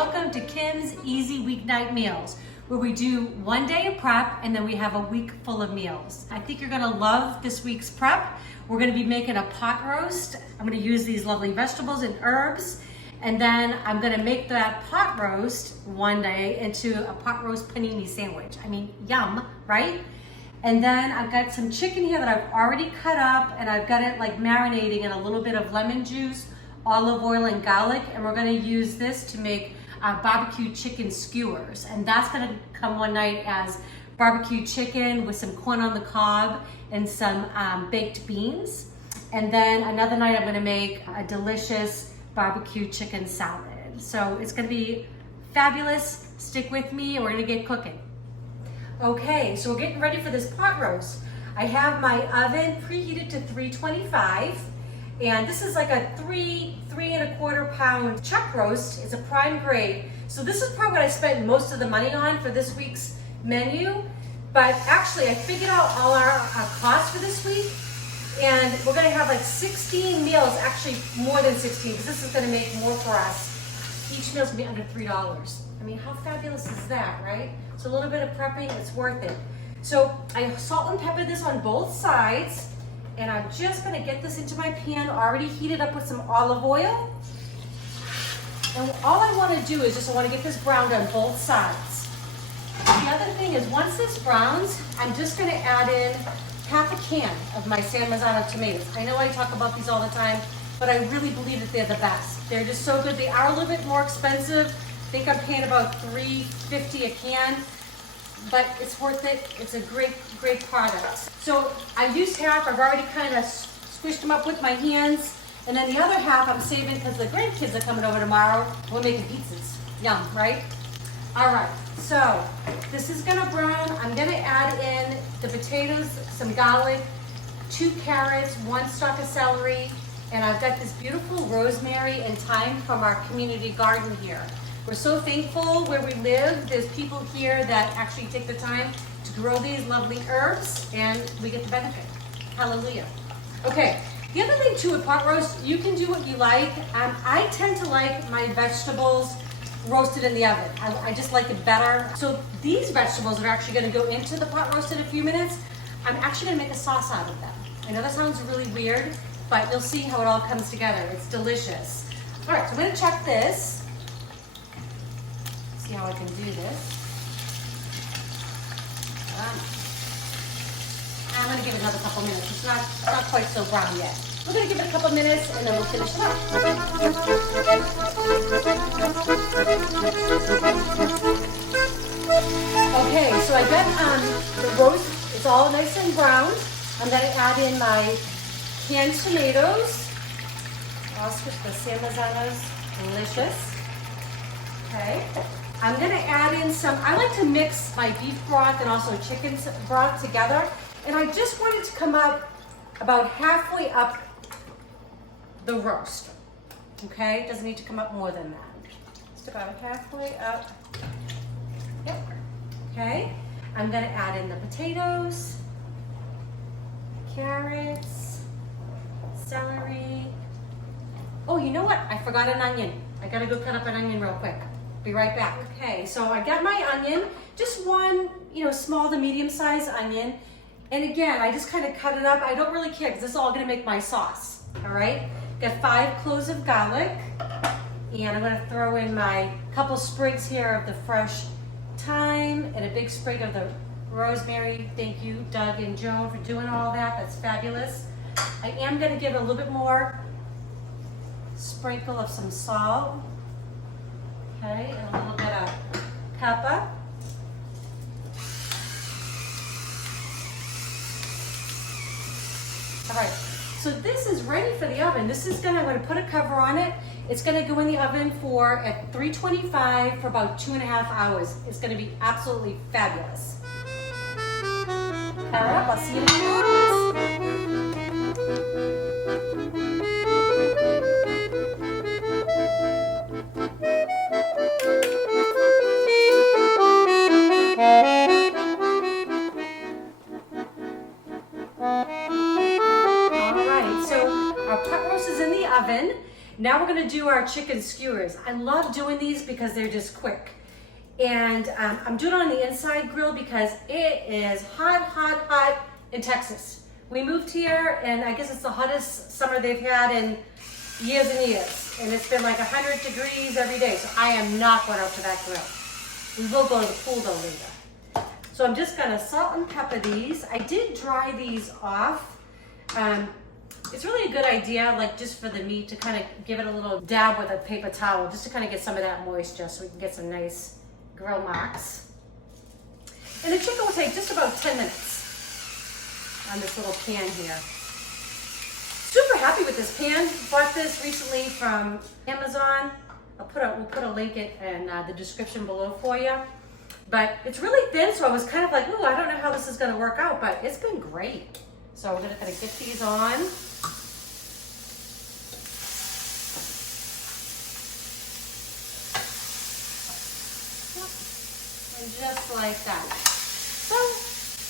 welcome to Kim's Easy Weeknight Meals, where we do one day of prep and then we have a week full of meals. I think you're gonna love this week's prep. We're gonna be making a pot roast. I'm gonna use these lovely vegetables and herbs, and then I'm gonna make that pot roast one day into a pot roast panini sandwich. I mean, yum, right? And then I've got some chicken here that I've already cut up, and I've got it like marinating in a little bit of lemon juice, olive oil, and garlic, and we're gonna use this to make barbecue chicken skewers. And that's gonna come one night as barbecue chicken with some corn on the cob and some baked beans. And then another night I'm gonna make a delicious barbecue chicken salad. So it's gonna be fabulous. Stick with me and we're gonna get cooking. Okay, so we're getting ready for this pot roast. I have my oven preheated to 325. And this is like a three and a quarter pound chuck roast. It's a prime grade. So this is probably what I spent most of the money on for this week's menu. But actually I figured out all our costs for this week. And we're gonna have like 16 meals, actually more than 16, because this is gonna make more for us. Each meal's gonna be under $3. I mean, how fabulous is that, right? So a little bit of prepping, it's worth it. So I salt and pepper this on both sides. And I'm just gonna get this into my pan, already heated up with some olive oil. And all I wanna do is I wanna get this browned on both sides. The other thing is, once this browns, I'm just gonna add in half a can of my San Marzano tomatoes. I know I talk about these all the time, but I really believe that they're the best. They're just so good. They are a little bit more expensive. I think I'm paying about $3.50 a can. But it's worth it. It's a great product. So I used half. I've already kind of squished them up with my hands. And then the other half I'm saving because the grandkids are coming over tomorrow. We're making pizzas. Yum, right? All right, so this is gonna brown. I'm gonna add in the potatoes, some garlic, 2 carrots, 1 stalk of celery, and I've got this beautiful rosemary and thyme from our community garden here. We're so thankful where we live. There's people here that actually take the time to grow these lovely herbs, and we get the benefit. Hallelujah. Okay, the other thing too with pot roast, you can do what you like. I tend to like my vegetables roasted in the oven. I just like it better. So these vegetables are actually gonna go into the pot roast in a few minutes. I'm actually gonna make a sauce out of them. I know that sounds really weird, but you'll see how it all comes together. It's delicious. All right, so I'm gonna check this. See how I can do this. I'm gonna give it another couple minutes. It's not quite so brown yet. We're gonna give it a couple minutes and then we'll finish it up. Okay, so I got the roast, it's all nice and brown. I'm gonna add in my canned tomatoes. I'll switch the San Marzano's, delicious. Okay. I'm gonna add in some, I like to mix my beef broth and also chicken broth together. And I just want it to come up about halfway up the roast. Okay, doesn't need to come up more than that. Just about halfway up. Yep. Okay, I'm gonna add in the potatoes, carrots, celery. Oh, you know what? I forgot an onion. I gotta go cut up an onion real quick. Be right back. Okay, so I got my onion, just one, small to medium sized onion. And again, I just kind of cut it up. I don't really care because this is all gonna make my sauce, all right? Got 5 cloves of garlic, and I'm gonna throw in my couple sprigs here of the fresh thyme and a big sprig of the rosemary. Thank you, Doug and Joan, for doing all that. That's fabulous. I am gonna give it a little bit more sprinkle of some salt. Okay, and a little bit of pepper. All right, so this is ready for the oven. I'm gonna put a cover on it. It's gonna go in the oven at 325 for about 2.5 hours. It's gonna be absolutely fabulous. Power up, I'll see you in a few minutes. Now we're gonna do our chicken skewers. I love doing these because they're just quick. And I'm doing it on the inside grill because it is hot, hot, hot in Texas. We moved here and I guess it's the hottest summer they've had in years and years. And it's been like 100 degrees every day. So I am not going up to that grill. We will go to the pool though later. So I'm just gonna salt and pepper these. I did dry these off. It's really a good idea, like just for the meat, to kind of give it a little dab with a paper towel, just to kind of get some of that moisture so we can get some nice grill marks. And the chicken will take just about 10 minutes on this little pan here. Super happy with this pan. Bought this recently from Amazon. We'll put a link in the description below for you. But it's really thin, so I was kind of like, ooh, I don't know how this is gonna work out, but it's been great. So we're gonna kind of get these on. And just like that. So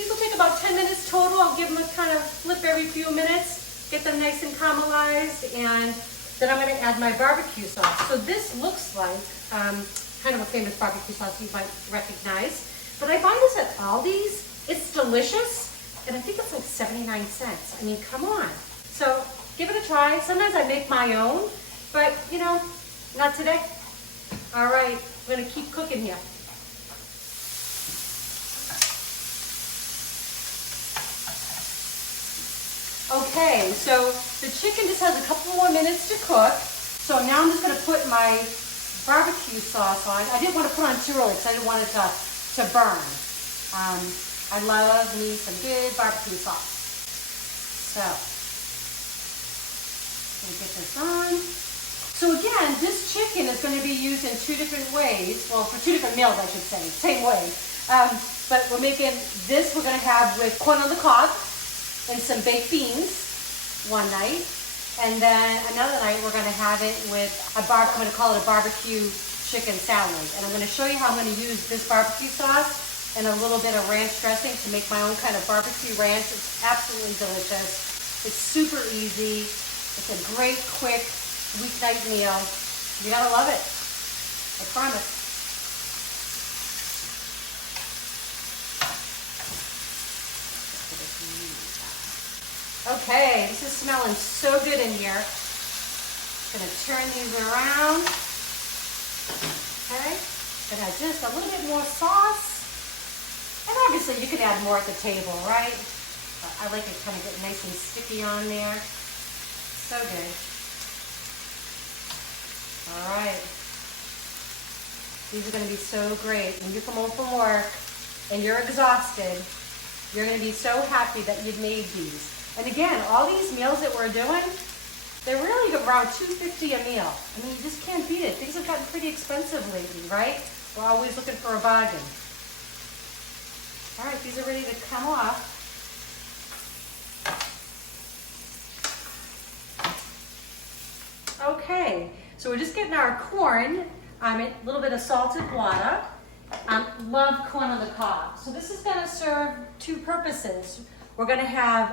these will take about 10 minutes total. I'll give them a kind of flip every few minutes, get them nice and caramelized, and then I'm gonna add my barbecue sauce. So this looks like kind of a famous barbecue sauce you might recognize. But I buy this at Aldi's. It's delicious, and I think it's like 79 cents. I mean, come on. So give it a try. Sometimes I make my own, but you know, not today. All right, we're gonna keep cooking here. Okay, so the chicken just has a couple more minutes to cook. So now I'm just gonna put my barbecue sauce on. I didn't want to put on too early because I didn't want it to burn. I love me some good barbecue sauce. So, gonna get this on. So again, this chicken is going to be used in two different ways. Well, for two different meals, I should say, same way. But we're making this, we're going to have with corn on the cob and some baked beans one night. And then another night, we're going to have it with I'm going to call it a barbecue chicken salad. And I'm going to show you how I'm going to use this barbecue sauce and a little bit of ranch dressing to make my own kind of barbecue ranch. It's absolutely delicious. It's super easy. It's a great, quick weeknight meal. You gotta love it. I promise. Okay, this is smelling so good in here. Gonna turn these around. Okay, gonna add just a little bit more sauce. And obviously you can add more at the table, right? But I like it kind of get nice and sticky on there. So good. All right. These are gonna be so great. When you come home from work and you're exhausted, you're gonna be so happy that you've made these. And again, all these meals that we're doing, they're really around $2.50 a meal. I mean, you just can't beat it. Things have gotten pretty expensive lately, right? We're always looking for a bargain. All right, these are ready to come off. Okay, so we're just getting our corn, a little bit of salted water. Love corn on the cob. So this is gonna serve two purposes. We're gonna have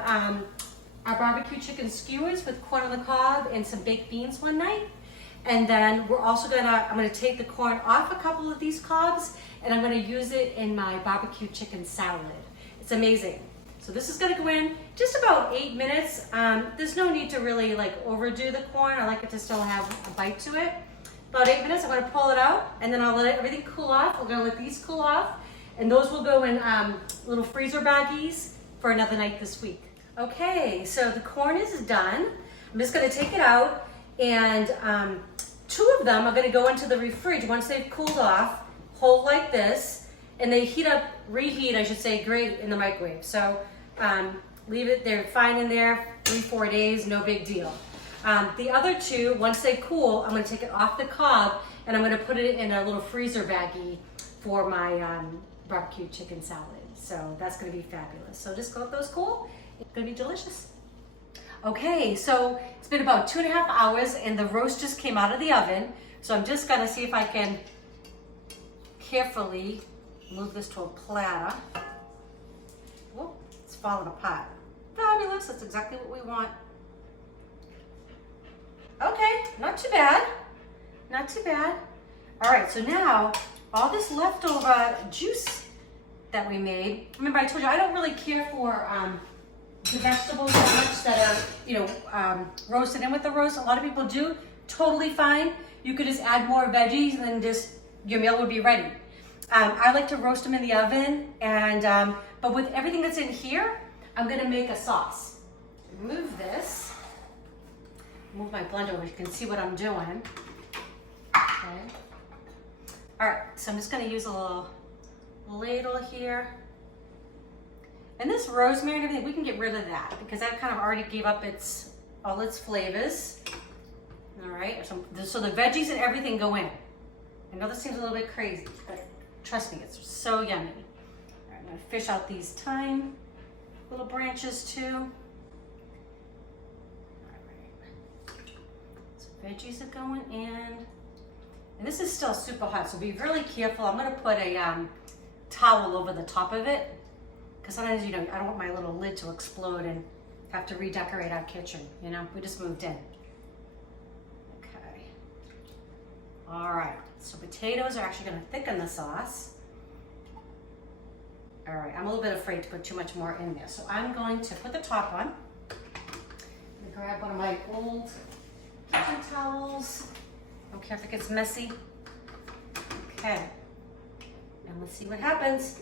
our barbecue chicken skewers with corn on the cob and some baked beans one night. And then we're also I'm gonna take the corn off a couple of these cobs and I'm gonna use it in my barbecue chicken salad. It's amazing. So this is gonna go in just about 8 minutes. There's no need to really like overdo the corn. I like it to still have a bite to it. About 8 minutes, I'm gonna pull it out and then I'll let everything cool off. We're gonna let these cool off and those will go in little freezer baggies for another night this week. Okay, so the corn is done. I'm just gonna take it out and two of them are gonna go into the fridge once they've cooled off, hold like this, and they reheat, I should say, great in the microwave. So leave it, they're fine in there, 3-4 days, no big deal. The other two, once they cool, I'm gonna take it off the cob and I'm gonna put it in a little freezer baggie for my barbecue chicken salad. So that's gonna be fabulous. So just let those cool, it's gonna be delicious. Okay, so it's been about 2.5 hours and the roast just came out of the oven. So I'm just gonna see if I can carefully move this to a platter. Whoop, it's falling apart. Fabulous, that's exactly what we want. Okay, not too bad. Not too bad. All right, so now all this leftover juice that we made. Remember, I told you I don't really care for the vegetables that much that are, roasted in with the roast. A lot of people do. Totally fine. You could just add more veggies and then just your meal would be ready. I like to roast them in the oven, and but with everything that's in here, I'm gonna make a sauce. Remove this. Move my blender over. You can see what I'm doing. Okay. All right, so I'm just gonna use a little ladle here. And this rosemary and everything, we can get rid of that because that kind of already gave up all its flavors. All right, so the veggies and everything go in. I know this seems a little bit crazy, but trust me, it's so yummy. All right, I'm gonna fish out these thyme little branches too. All right, so veggies are going in. And this is still super hot, so be really careful. I'm gonna put a towel over the top of it because sometimes, I don't want my little lid to explode and have to redecorate our kitchen, we just moved in. Okay. All right, so potatoes are actually gonna thicken the sauce. All right, I'm a little bit afraid to put too much more in there. So I'm going to put the top on. I'm gonna grab one of my old kitchen towels. Don't care if it gets messy. Okay, and let's see what happens.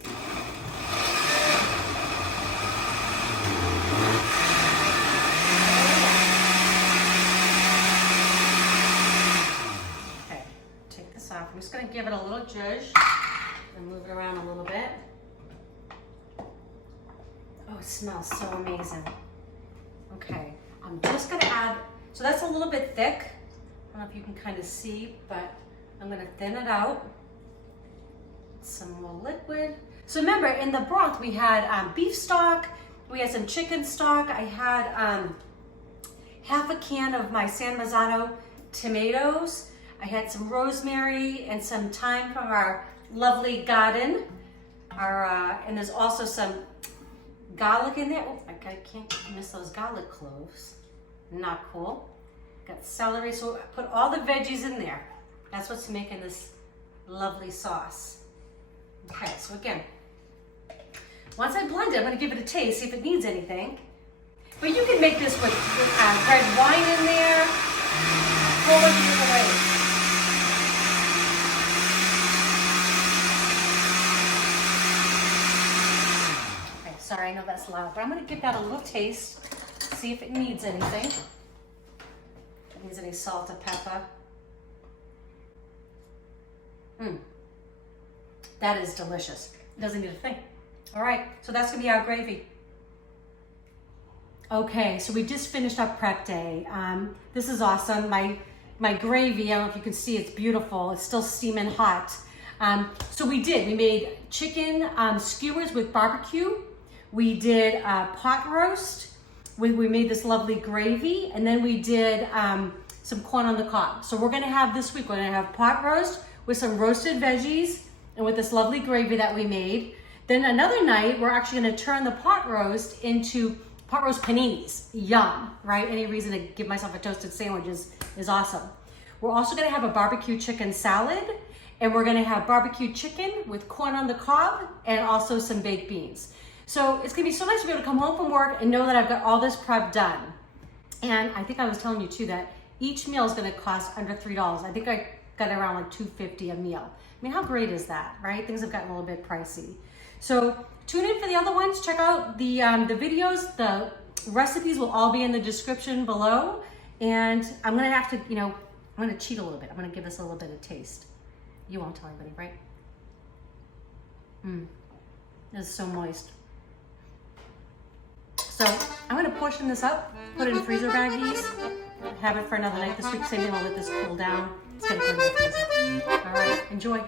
Okay, take this off. I'm just gonna give it a little zhuzh and move it around a little bit. Oh, it smells so amazing. Okay, I'm just gonna add, so that's a little bit thick. I don't know if you can kind of see, but I'm gonna thin it out. Some more liquid. So remember, in the broth, we had beef stock, we had some chicken stock, I had half a can of my San Marzano tomatoes, I had some rosemary and some thyme from our lovely garden. And there's also some garlic in there. Oh, I can't miss those garlic cloves. Not cool. Got celery, so I put all the veggies in there. That's what's making this lovely sauce. Okay, so again, once I blend it, I'm gonna give it a taste, see if it needs anything. But you can make this with red wine in there, whole bunch of different ways. Okay, sorry, I know that's loud, but I'm gonna give that a little taste, see if it needs anything. Needs any salt or pepper. That is delicious. It doesn't need a thing. All right, so that's gonna be our gravy. Okay, so we just finished up prep day. This is awesome. My gravy, I don't know if you can see, it's beautiful. It's still steaming hot. So we made chicken skewers with barbecue. We did pot roast. We made this lovely gravy, and then we did some corn on the cob. So we're gonna have this week, we're gonna have pot roast with some roasted veggies and with this lovely gravy that we made. Then another night, we're actually gonna turn the pot roast into pot roast paninis. Yum, right? Any reason to give myself a toasted sandwich is awesome. We're also gonna have a BBQ chicken salad, and we're gonna have barbecue chicken with corn on the cob and also some baked beans. So it's gonna be so nice to be able to come home from work and know that I've got all this prep done. And I think I was telling you too that each meal is gonna cost under $3. I think I got around like $2.50 a meal. I mean, how great is that, right? Things have gotten a little bit pricey. So tune in for the other ones. Check out the videos. The recipes will all be in the description below. And I'm gonna have to, I'm gonna cheat a little bit. I'm gonna give this a little bit of taste. You won't tell anybody, right? This is so moist. So I'm gonna portion this up, put it in freezer baggies, have it for another night this week. Same thing, I'll let this cool down. It's gonna go in the freezer. All right, enjoy.